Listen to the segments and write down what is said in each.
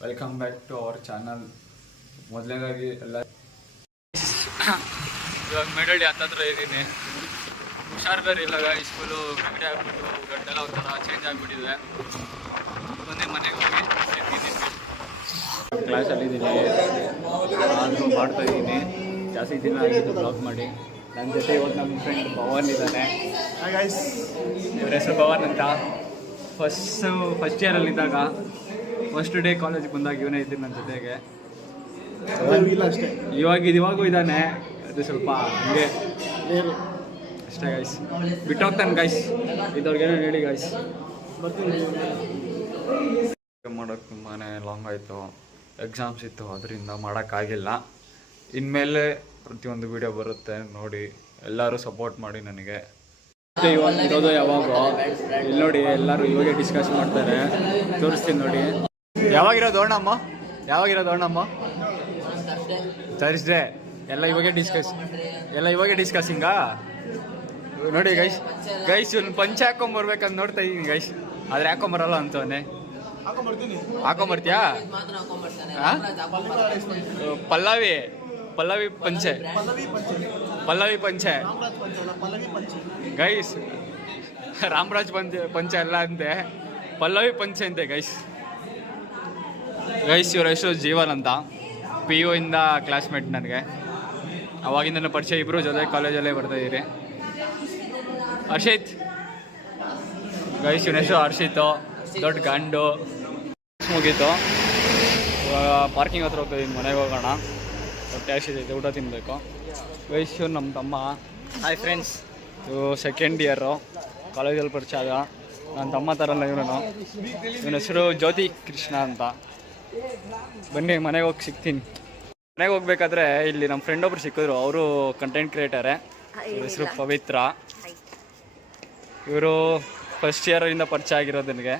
Welcome back to our channel. ಮೊದಲನೇದಾಗಿ ಎಲ್ಲ ಇವಾಗ ಮಿಡಲ್ ಡೇ ಹತ್ತತ್ರ ಇದ್ದೀನಿ. ಹುಷಾರ್ ಇಲ್ಲ ಗಾಯ್ಸ್, ಫುಲ್ಲು ಗಂಟೆ ಆಗ್ಬಿಟ್ಟು ಗಂಟೆಲ್ಲ ಒಂಥರ ಚೇಂಜ್ ಆಗಿಬಿಟ್ಟಿದೆ. ಮೊನ್ನೆ ಮನೆಗೆ ಹೋಗಿ ಕ್ಲಾಸಲ್ಲಿದ್ದೀನಿ, ಆದರೂ ಮಾಡ್ತಾಯಿದ್ದೀನಿ. ಜಾಸ್ತಿ ದಿನ ಆಗಿದ್ದು ಬ್ಲಾಗ್ ಮಾಡಿ. ನನ್ನ ಜೊತೆ ಇವತ್ತು ನಮ್ಮ ಫ್ರೆಂಡ್ ಭವನ್ ಇದ್ದಾನೆ. ಗಾಯ್ಸ್, ಇವ್ರ ಹೆಸರು ಭವನ್ ಅಂತ. ಫಸ್ಟ್ ಇಯರಲ್ಲಿದ್ದಾಗ ಫಸ್ಟ್ ಡೇ ಕಾಲೇಜಿಗೆ ಬಂದಾಗ ಇವನೇ ಇದ್ದೀನಿ ನನ್ನ ಜೊತೆಗೆ. ಇವಾಗೂ ಇದ್ದಾನೆ. ಅದು ಸ್ವಲ್ಪ ಹಂಗೆ ಅಷ್ಟೇ ಗಾಯ್ಸ್, ಬಿಟ್ಟೋಗ್ತಾನೆ ಗಾಯ್ಸ್. ಇದ್ದವ್ರಿಗೇನೋ ಹೇಳಿ ಗಾಯ್ಸ್. ಮಾಡೋಕ್ಕೆ ತುಂಬಾ ಲಾಂಗ್ ಆಯಿತು, ಎಕ್ಸಾಮ್ಸ್ ಇತ್ತು, ಅದರಿಂದ ಮಾಡೋಕ್ಕಾಗಿಲ್ಲ. ಇನ್ಮೇಲೆ ಪ್ರತಿಯೊಂದು ವಿಡಿಯೋ ಬರುತ್ತೆ ನೋಡಿ, ಎಲ್ಲರೂ ಸಪೋರ್ಟ್ ಮಾಡಿ ನನಗೆ. ಇವಾಗ ಇರೋದು ಯಾವಾಗ ಇಲ್ಲಿ ನೋಡಿ, ಎಲ್ಲರೂ ಇವಾಗೆ ಡಿಸ್ಕಸ್ ಮಾಡ್ತಾರೆ. ತೋರಿಸ್ತೀನಿ ನೋಡಿ. ಯಾವಾಗಿರೋದು ಅಣ್ಣಮ್ಮ ಥರ್ಸ್ಡೇ. ಎಲ್ಲ ಇವಾಗೆ ಡಿಸ್ಕಸಿಂಗಾ ನೋಡಿ ಗೈಸ್ ಇವ್ನು ಪಂಚೆ ಹಾಕೊಂಬರ್ಬೇಕಂತ ನೋಡ್ತಾ ಇದ್ದೀನಿ ಗೈಸ್. ಆದ್ರೆ ಹಾಕೊಂಬರಲ್ಲ ಅಂತವನೇ. ಹಾಕೊಂಬರ್ತೀಯಾ? ಪಲ್ಲವಿ ಪಂಚೆ ಗೈಸ್. ರಾಮರಾಜ್ ಪಂಚೆ ಅಲ್ಲ ಅಂತೆ, ಪಲ್ಲವಿ ಪಂಚೆ ಅಂತೆ ಗೈಸ್. ಇವ್ರ ಹೆಸರು ಜೀವನ್ ಅಂತ. PU ಇಂದ ಕ್ಲಾಸ್ಮೇಟ್ ನನಗೆ. ಅವಾಗಿಂದ ಪರಿಚಯ, ಇಬ್ಬರು ಜೊತೆ ಕಾಲೇಜಲ್ಲೇ ಬರ್ತಾಯಿದ್ದೀರಿ. ಹರ್ಷಿತ್ ಗೈಸ್, ಇವನ ಹೆಸರು ಹರ್ಷಿತ್ತು. ದೊಡ್ಡ ಗಂಡು. ಮುಗೀತು, ಪಾರ್ಕಿಂಗ್ ಹತ್ರ ಹೋಗ್ತಾಯಿದ್ದೀನಿ. ಮನೆಗೆ ಹೋಗೋಣ, ಹೊಟ್ಟೆ ಹಸಿದೈತೆ, ಊಟ ತಿನ್ನಬೇಕು. ಗೈಸ್ ಇವ್ರು ನಮ್ಮ ತಮ್ಮ. Hi friends. ಇವು ಸೆಕೆಂಡ್ ಇಯರು, ಕಾಲೇಜಲ್ಲಿ ಪರಿಚಯ ಆದ. ನನ್ನ ತಮ್ಮ ಥರಲ್ಲ ಇವನು. ಇವನ ಹೆಸರು ಜ್ಯೋತಿ ಕೃಷ್ಣ ಅಂತ. ಬನ್ನಿ ಮನೆಗೆ ಹೋಗಿ ಸಿಗ್ತೀನಿ. ಮನೆಗೆ ಹೋಗ್ಬೇಕಾದ್ರೆ ಇಲ್ಲಿ ನಮ್ಮ ಫ್ರೆಂಡ್ ಒಬ್ರು ಸಿಕ್ಕಿದ್ರು. ಅವರು ಕಂಟೆಂಟ್ ಕ್ರಿಯೇಟರೇ. ಇವ್ರ ಹೆಸರು ಪವಿತ್ರ. ಇವರು ಫಸ್ಟ್ ಇಯರಿಂದ ಪರಿಚಯ ಆಗಿರೋದು ನನಗೆ.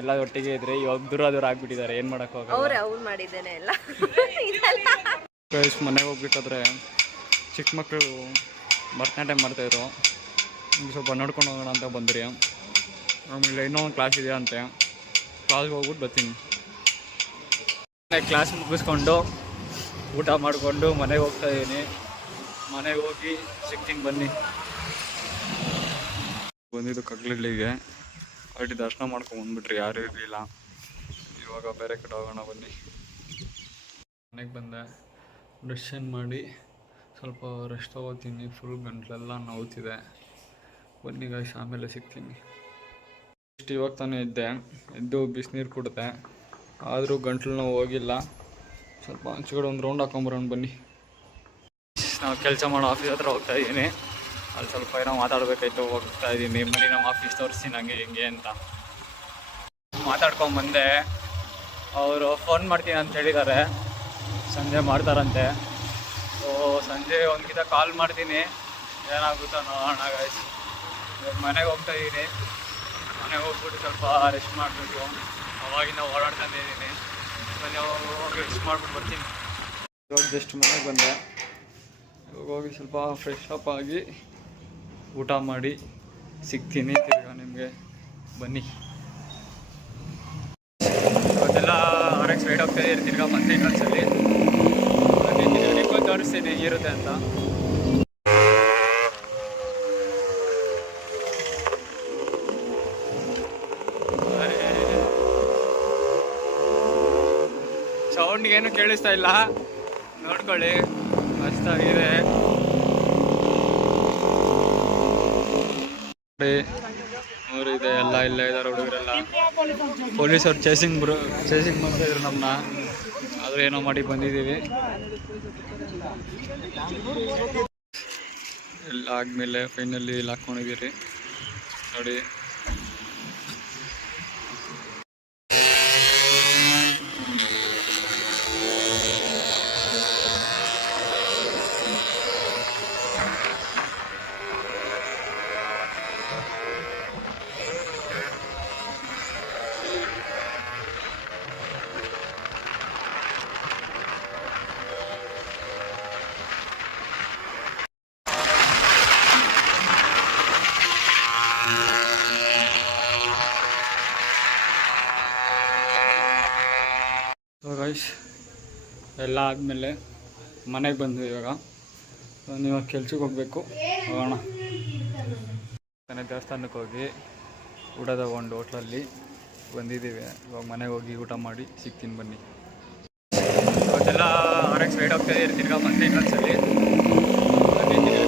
ಎಲ್ಲ ಒಟ್ಟಿಗೆ ಇದ್ರೆ ಇವಾಗ ದೂರ ಆಗ್ಬಿಟ್ಟಿದ್ದಾರೆ. ಏನು ಮಾಡೋಕ್ಕೆ ಹೋಗಲ್ಲ. ಮನೆಗೆ ಹೋಗ್ಬೇಕಾದ್ರೆ ಚಿಕ್ಕ ಮಕ್ಕಳು ಭರತನಾಟ್ಯ ಮಾಡ್ತಾಯಿದ್ರು. ನಿಮ್ಗೆ ಸ್ವಲ್ಪ ನೋಡ್ಕೊಂಡು ಹೋಗೋಣ ಅಂತ ಬಂದ್ರಿ. ಆಮೇಲೆ ಇನ್ನೊಂದು ಕ್ಲಾಸ್ ಇದೆ ಅಂತೆ, ಕ್ಲಾಸ್ಗೆ ಹೋಗ್ಬಿಟ್ಟು ಬರ್ತೀನಿ. ಕ್ಲಾಸ್ ಮುಗಿಸ್ಕೊಂಡು ಊಟ ಮಾಡಿಕೊಂಡು ಮನೆಗೆ ಹೋಗ್ತಾಯಿದ್ದೀನಿ. ಮನೆಗೆ ಹೋಗಿ ಸಿಗ್ತೀನಿ ಬನ್ನಿ. ಬಂದಿದ್ದು ಕಗ್ಲಳ್ಳಿಗೆ. ಅಲ್ಲಿ ದರ್ಶನ ಮಾಡ್ಕೊಂಡ್ಬಂದ್ಬಿಟ್ರಿ, ಯಾರೂ ಇರಲಿಲ್ಲ. ಇವಾಗ ಬೇರೆ ಕಡೆ ಹೋಗೋಣ ಬನ್ನಿ. ಮನೆಗೆ ಬಂದೆ, ಬ್ರಷನ್ ಮಾಡಿ ಸ್ವಲ್ಪ ರೆಸ್ಟ್ ತೊಗೋತೀನಿ. ಫುಲ್ ಗಂಟ್ಲೆಲ್ಲ ನೋವ್ತಿದೆ. ಬನ್ನಿ ಗಾಯ್ಸ್, ಆಮೇಲೆ ಸಿಗ್ತೀನಿ. ಇವಾಗ ತಾನೇ ಎದ್ದು ಬಿಸಿನೀರು ಕುಡಿದೆ, ಆದರೂ ಗಂಟ್ಲು ನೋವು ಹೋಗಿಲ್ಲ. ಸ್ವಲ್ಪ ಹಂಚ್ಕಡೆ ಒಂದು ರೌಂಡ್ ಹಾಕೊಂಬರೋಣ ಬನ್ನಿ. ನಾವು ಕೆಲಸ ಮಾಡೋ ಆಫೀಸ್ ಹತ್ರ ಹೋಗ್ತಾಯಿದ್ದೀನಿ. ಅಲ್ಲಿ ಸ್ವಲ್ಪ ಏನೋ ಮಾತಾಡಬೇಕಾಯ್ತು, ಹೋಗ್ತಾಯಿದ್ದೀನಿ. ಬನ್ನಿ ನಮ್ಮ ಆಫೀಸ್ ತೋರಿಸ್ತೀನಿ ಹಂಗೆ ಹಿಂಗೆ ಅಂತ. ಮಾತಾಡ್ಕೊಂಬಂದೆ. ಅವರು ಫೋನ್ ಮಾಡ್ತೀನಿ ಅಂತ ಹೇಳಿದ್ದಾರೆ, ಸಂಜೆ ಮಾಡ್ತಾರಂತೆ. ಸಂಜೆ ಒಂದ್ಕಿತ ಕಾಲ್ ಮಾಡ್ತೀನಿ, ಏನಾಗುತ್ತೋ ನೋಡೋಣ ಗಾಯ್ಸ್. ಮನೆಗೆ ಹೋಗ್ತಾಯಿದ್ದೀನಿ. ಮನೆಗೆ ಹೋಗ್ಬಿಟ್ಟು ಸ್ವಲ್ಪ ರೆಸ್ಟ್ ಮಾಡಬೇಕು. ಅವಾಗಿಂದ ಓಡಾಡ್ತಾನೆ ಇದ್ದೀನಿ. ಹೋಗಿ ರೆಸ್ಟ್ ಮಾಡ್ಬಿಟ್ಟು ಬರ್ತೀನಿ. ಇವಾಗ ಜಸ್ಟ್ ಮನೆಗೆ ಬಂದೆ. ಇವಾಗ ಹೋಗಿ ಸ್ವಲ್ಪ ಫ್ರೆಶ್ ಅಪ್ ಆಗಿ ಊಟ ಮಾಡಿ ಸಿಗ್ತೀನಿ ತಿರ್ಗಾ ನಿಮಗೆ. ಬನ್ನಿ. ಇವತ್ತೆಲ್ಲ RX ರೈಡ್ ಹೋಗ್ತಾಯಿದ್ದೀರಿ ತಿರ್ಗಾ ಮತ್ತೆ ಇನ್ನೊಂದ್ಸಲಿ. ನಿಮಗೂ ತೋರಿಸ್ತೀನಿ ಹೇಗಿರುತ್ತೆ ಅಂತ. ಸೌಂಡ್ಗೇನು ಕೇಳಿಸ್ತಾ ಇಲ್ಲ, ನೋಡ್ಕೊಳ್ಳಿ, ಮಸ್ತಾಗಿದೆ. ಇದೆ ಎಲ್ಲ ಇಲ್ಲೇ ಇದ್ದಾರೆ ಹುಡುಗರೆಲ್ಲ. ಪೊಲೀಸವ್ರು ಚೇಸಿಂಗ್ ಮಾಡ್ತಾಯಿದ್ರು ನಮ್ಮನ್ನ, ಆದರೂ ಏನೋ ಮಾಡಿ ಬಂದಿದ್ದೀವಿ. ಎಲ್ಲ ಆದಮೇಲೆ ಫೈನಲಿ ಇಲ್ಲಿ ಹಾಕ್ಕೊಂಡಿದ್ದೀರಿ ನೋಡಿ. ಸೊ ಗೈಸ್ ಎಲ್ಲ ಆದಮೇಲೆ ಮನೆಗೆ ಬಂದ್ವಿ. ಇವಾಗ ನೀವು ಕೆಲ್ಸಕ್ಕೆ ಹೋಗಬೇಕು, ಹೋಗೋಣ. ದೇವಸ್ಥಾನಕ್ಕೆ ಹೋಗಿ ಊಟ ತಗೊಂಡು ಹೋಟ್ಲಲ್ಲಿ ಬಂದಿದ್ದೀವಿ. ಇವಾಗ ಮನೆಗೆ ಹೋಗಿ ಊಟ ಮಾಡಿ ಸಿಗ್ತೀನಿ ಬನ್ನಿ. ಇವತ್ತೆಲ್ಲ RX ರೈಡ್ ಹೋಗ್ತಾ ಇದ್ದೀರಿ, ತಿರ್ಗಾ ಬಂದು ಇನ್ನೊಂದ್ಸಲಿ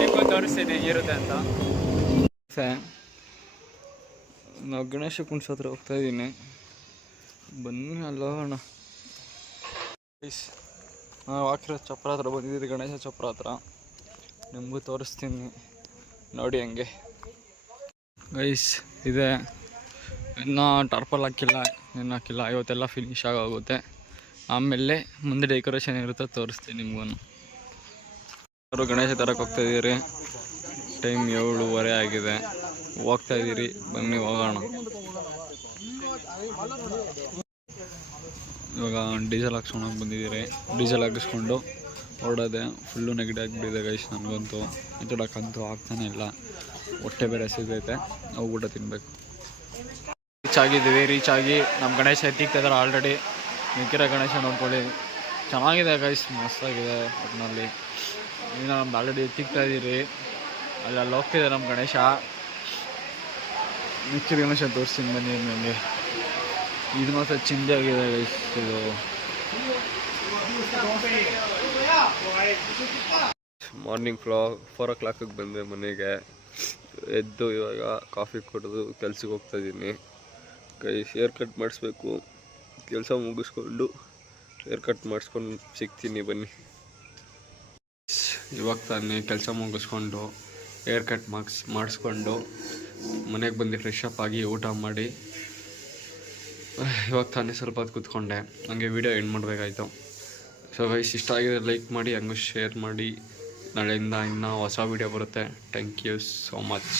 ನಿಮಗೂ ತೋರಿಸ್ತೀನಿ ಹೆಂಗಿರುತ್ತೆ ಅಂತ. ನಾವು ಗಣೇಶ ಕುಂಡ್ಸ ಹತ್ರ ಹೋಗ್ತಾ ಇದ್ದೀನಿ, ಬನ್ನಿ ಅಲ್ಲ ಅಣ್ಣ. ನಾವು ಹಾಕಿರೋ ಚಪ್ರ ಹತ್ರ ಬಂದಿದ್ದೀರಿ, ಗಣೇಶ ಚಪ್ರ ಹತ್ರ. ನಿಮಗೂ ತೋರಿಸ್ತೀನಿ ನೋಡಿ ಹಂಗೆ. ಗೈಸ್ ಇದೆ, ಇನ್ನೂ ಟಾರ್ಪಲ್ ಹಾಕಿಲ್ಲ, ಏನು ಹಾಕಿಲ್ಲ. ಇವತ್ತೆಲ್ಲ ಫಿನಿಶ್ ಆಗೋಗುತ್ತೆ. ಆಮೇಲೆ ಮುಂದೆ ಡೆಕೋರೇಷನ್ ಇರುತ್ತೆ, ತೋರಿಸ್ತೀನಿ ನಿಮ್ಗೂ. ಅವರು ಗಣೇಶ ತರಕ್ಕೆ ಹೋಗ್ತಾಯಿದ್ದೀರಿ. ಟೈಮ್ 7:30 ಆಗಿದೆ. ಹೋಗ್ತಾಯಿದ್ದೀರಿ, ಬನ್ನಿ ಹೋಗೋಣ. ಇವಾಗ ಡೀಸೆಲ್ ಹಾಕ್ಸ್ಕೊಳಕ್ಕೆ ಬಂದಿದ್ದೀರಿ. ಡೀಸೆಲ್ ಹಾಕಿಸ್ಕೊಂಡು ಹೊರಡೋದೆ. ಫುಲ್ಲು ನೆಗಡಿ ಆಗಿಬಿಟ್ಟಿದೆ ಗೈಸ್ ನನಗಂತೂ. ಎತ್ತಡಕ್ಕಂತೂ ಆಗ್ತಾನೆ ಇಲ್ಲ, ಹೊಟ್ಟೆ ಬೇರೆ ಸಿಗೈತೆ. ನಾವು ಊಟ ತಿನ್ನಬೇಕು. ರೀಚ್ ಆಗಿ ನಮ್ಮ ಗಣೇಶ ಎತ್ತಿಕ್ತಿದ್ದಾರೆ ಆಲ್ರೆಡಿ. ಮಿಕ್ಕಿರೋ ಗಣೇಶ ನೋಡ್ಕೊಳ್ಳಿ, ಚೆನ್ನಾಗಿದೆ ಗೈಸ್, ಮಸ್ತಾಗಿದೆ. ಒಟ್ಟಿನಲ್ಲಿ ಈಗ ನಮ್ದು ಆಲ್ರೆಡಿ ಎತ್ತಿಕ್ತಾ ಇದ್ದೀರಿ. ಅಲ್ಲಿ ಹೋಗ್ತಿದೆ ನಮ್ಮ ಗಣೇಶ. ಮಿಕ್ಕಿದ ಗಣೇಶ ತೋರಿಸ್ತೀನಿ ಬನ್ನಿ ನನಗೆ. ಇದು ಮಾತ್ರ ಚಿಂದಾಗಿದೆ ಗೈಸ್. ಇದು ಮಾರ್ನಿಂಗ್ 4 o'clock ಬಂದೆ ಮನೆಗೆ. ಎದ್ದು ಇವಾಗ ಕಾಫಿ ಕುಡಿದು ಕೆಲ್ಸಕ್ಕೆ ಹೋಗ್ತಾಯಿದ್ದೀನಿ. ಹೇರ್ ಕಟ್ ಮಾಡಿಸ್ಬೇಕು. ಕೆಲಸ ಮುಗಿಸ್ಕೊಂಡು ಹೇರ್ ಕಟ್ ಮಾಡಿಸ್ಕೊಂಡು ಸಿಗ್ತೀನಿ ಬನ್ನಿ. ಇವಾಗ ತಾನೇ ಕೆಲಸ ಮುಗಿಸ್ಕೊಂಡು ಹೇರ್ ಕಟ್ ಮಾಡಿಸ್ಕೊಂಡು ಮನೆಗೆ ಬಂದು ಫ್ರೆಶ್ ಅಪ್ ಆಗಿ ಊಟ ಮಾಡಿ ಇವಾಗ ತಾನೇ ಸ್ವಲ್ಪ ಹೊತ್ತು ಕೂತ್ಕೊಂಡೆ. ಹಂಗೆ ವೀಡಿಯೋ ಎಂಡ್ ಮಾಡಬೇಕಾಯ್ತು. ಸೊ ಗೈಸ್, ಇಷ್ಟ ಆಗಿದೆ ಲೈಕ್ ಮಾಡಿ, ಹಂಗೂ ಶೇರ್ ಮಾಡಿ. ನಾಳೆಯಿಂದ ಇನ್ನೂ ಹೊಸ ವೀಡಿಯೋ ಬರುತ್ತೆ. Thank you so much.